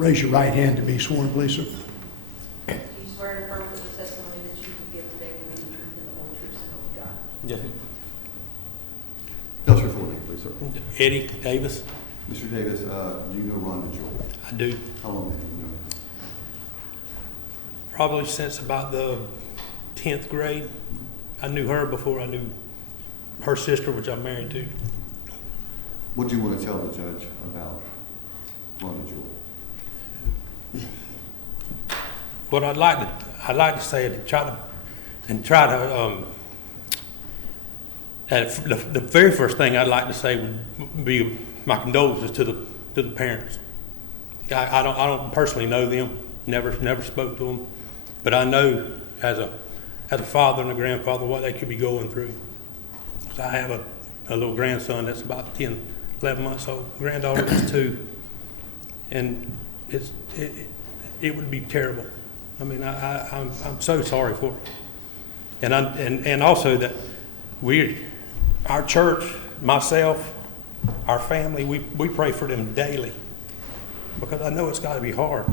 Raise your right hand to be sworn, please, sir. Do you swear to affirm the testimony that you will give today will be the truth and the whole truth, so help you God? Yes. Tell us your full name, please, sir. Eddie Davis. Mr. Davis, do you know Rhonda Jewell? I do. How long have you known her? Probably since about the 10th grade. I knew her before I knew her sister, which I'm married to. What do you want to tell the judge about Rhonda Jewell? What I'd like to say is try to the very first thing I'd like to say would be my condolences to the parents. I don't personally know them, never spoke to them, but I know as a father and a grandfather what they could be going through. So I have a little grandson that's about 10, 11 months old. Granddaughter is 2, and it would be terrible. I mean, I'm so sorry for it, and also that our church, myself, our family, we pray for them daily, because I know it's got to be hard.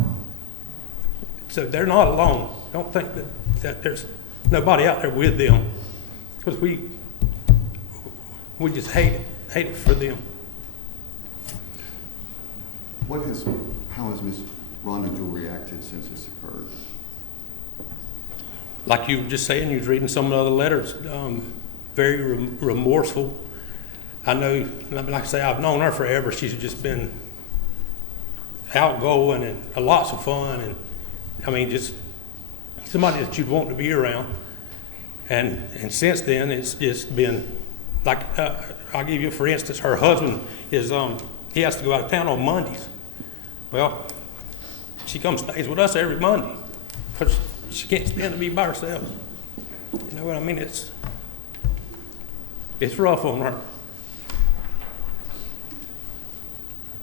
So they're not alone. Don't think that there's nobody out there with them, because we just hate it for them. How has Miss Rhonda Jewell reacted since this occurred? Like you were just saying, you was reading some of the other letters, very remorseful. I know, like I say, I've known her forever. She's just been outgoing and lots of fun, and I mean, just somebody that you'd want to be around. And since then, it's just been like, I'll give you, for instance, her husband is, he has to go out of town on Mondays. Well, she comes stays with us every Monday, because she can't stand to be by herself. You know what I mean? It's rough on her.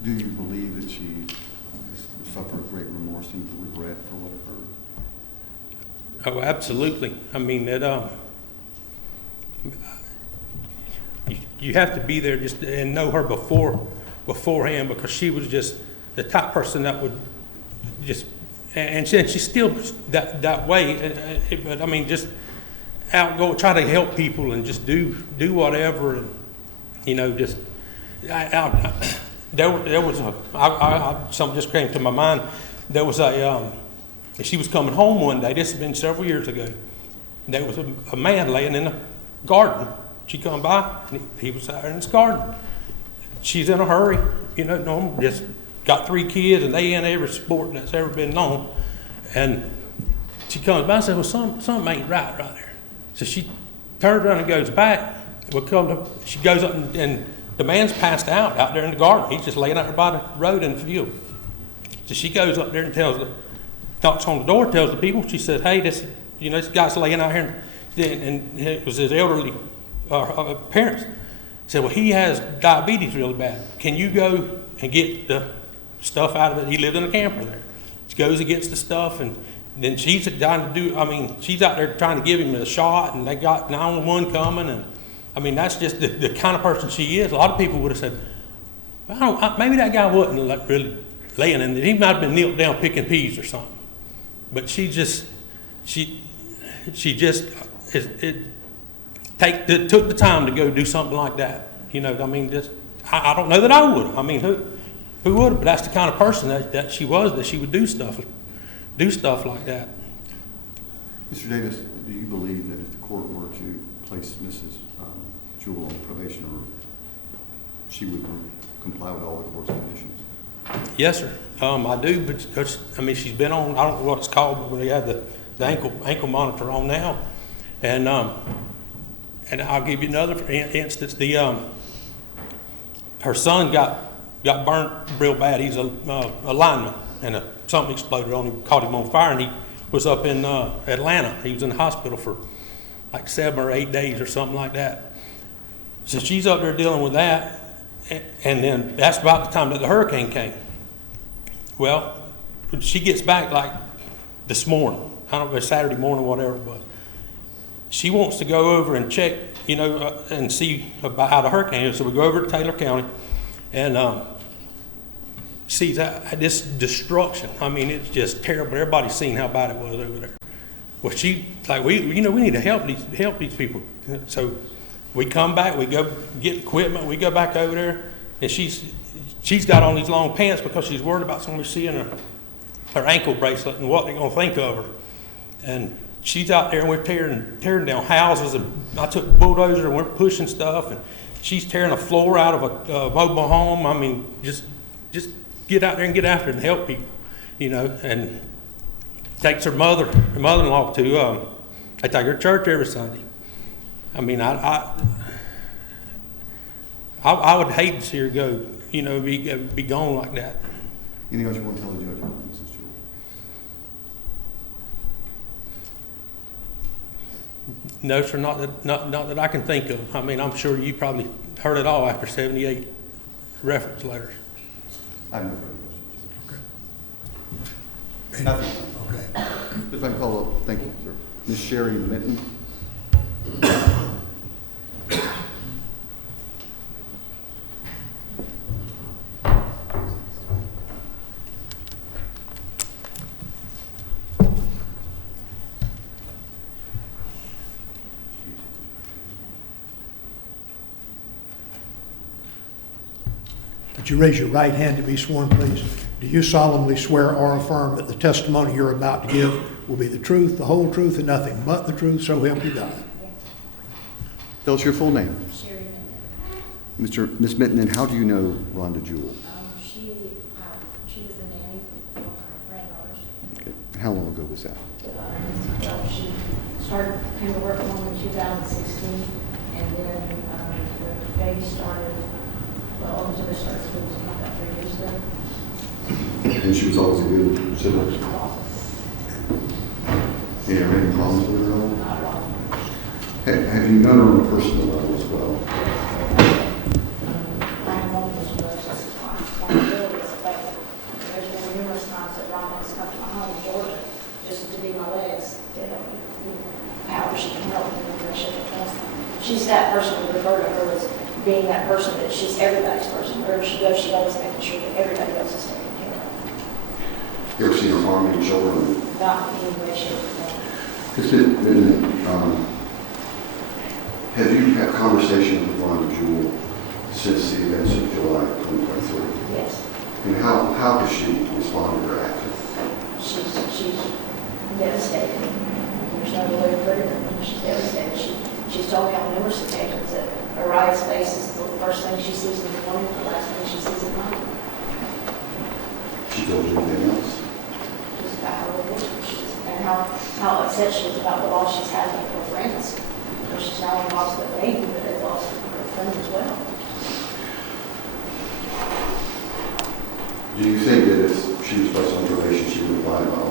Do you believe that she has suffered great remorse and regret for what occurred? Oh, absolutely. I mean, you have to be there just and know her beforehand, because she was just the type person that would just, and she's still that way. But I mean, just try to help people and just do whatever, and you know, just there was something just came to my mind. There was she was coming home one day. This has been several years ago. There was a man laying in the garden. She come by, and he was out there in his garden. She's in a hurry, you know, normal, just got 3 kids, and they in every sport that's ever been known. And she comes by and says, well, something ain't right there. So she turns around and goes back. She goes up, and the man's passed out there in the garden. He's just laying out there by the road in the field. So she goes up there and knocks on the door, tells the people. She said, hey, this guy's laying out here. And it was his elderly parents. He said, well, he has diabetes really bad. Can you go and get the stuff out of it? He lived in a camper there. She goes and gets the stuff, and then she's trying to she's out there trying to give him a shot, and they got 911 coming, and I mean, that's just the kind of person she is. A lot of people would have said, maybe that guy wasn't like really laying in there. He might have been kneeled down picking peas or something. But she took the time to go do something like that. You know, I mean, I don't know that I would. I mean, who would? But that's the kind of person that she was, that she would do stuff like that. Mr. Davis, do you believe that if the court were to place Mrs. Jewell on probation, or she would comply with all the court's conditions? Yes, sir. I do, because I mean, she's been on, I don't know what it's called, but we have the ankle monitor on now, and I'll give you another instance. Her son got burnt real bad. He's a lineman, and something exploded on him, caught him on fire, and he was up in Atlanta. He was in the hospital for like 7 or 8 days or something like that. So she's up there dealing with that, and then that's about the time that the hurricane came. Well, she gets back like this morning. I don't know, Saturday morning, whatever it was. She wants to go over and check, you know, and see about how the hurricane is. So we go over to Taylor County, and sees this destruction. I mean, it's just terrible. Everybody's seen how bad it was over there. Well, she, like, we need to help these people. So we come back, we go get equipment, we go back over there, and she's got on these long pants because she's worried about somebody seeing her ankle bracelet and what they're gonna think of her. And she's out there and we're tearing down houses, and I took a bulldozer and we're pushing stuff, and she's tearing a floor out of a mobile home. I mean, just get out there and get after it and help people, and takes her mother-in-law to, I take her to church every Sunday. I mean, I would hate to see her go, be gone like that. Anything else you want to tell the judge about Mrs. Jewell? No, sir, not that I can think of. I mean, I'm sure you probably heard it all after 78 reference letters. I have no further questions. Nothing. Okay. If I can call up, thank you, sir. Ms. Sherry Mitten. Would you raise your right hand to be sworn, please? Do you solemnly swear or affirm that the testimony you're about to give will be the truth, the whole truth, and nothing but the truth, so help you God? Tell us your full name. Sherry Mitten. Ms. Mitten, and how do you know Rhonda Jewell? She was the nanny for our granddaughters. Okay. How long ago was that? She came to work for them in 2016, and then the baby started, until they started school, it was about 3 years ago. And she was always a good sibling? You have any problems with her at all? Not at all. Have you known her on a personal level as well? I have known this responsibility as a family. There's been numerous times that Rhonda has come to my home in Georgia just to be my legs, to help me, however she can help me, she's that person we refer to her as being that person that she's everybody's person. Wherever she goes, she always making sure that everybody else is taken care of. You ever seen her arm and shoulder? Not in any way, shape, or form. Ms. Mitten, have you had conversations with Rhonda Jewell since the events of July 2023? Yes. And how has she responded or acted? She's devastated. There's no other way to put it. She's devastated. She's told me on numerous occasions that Ariya's face is the first thing she sees in the morning, the last thing she sees at night. She told you anything else? Just about how religious she is and how upset she is about the loss she's had with her friends. She's not only lost the baby, but they've lost her friends as well. Do you think that if she was placed on probation, she would lie about all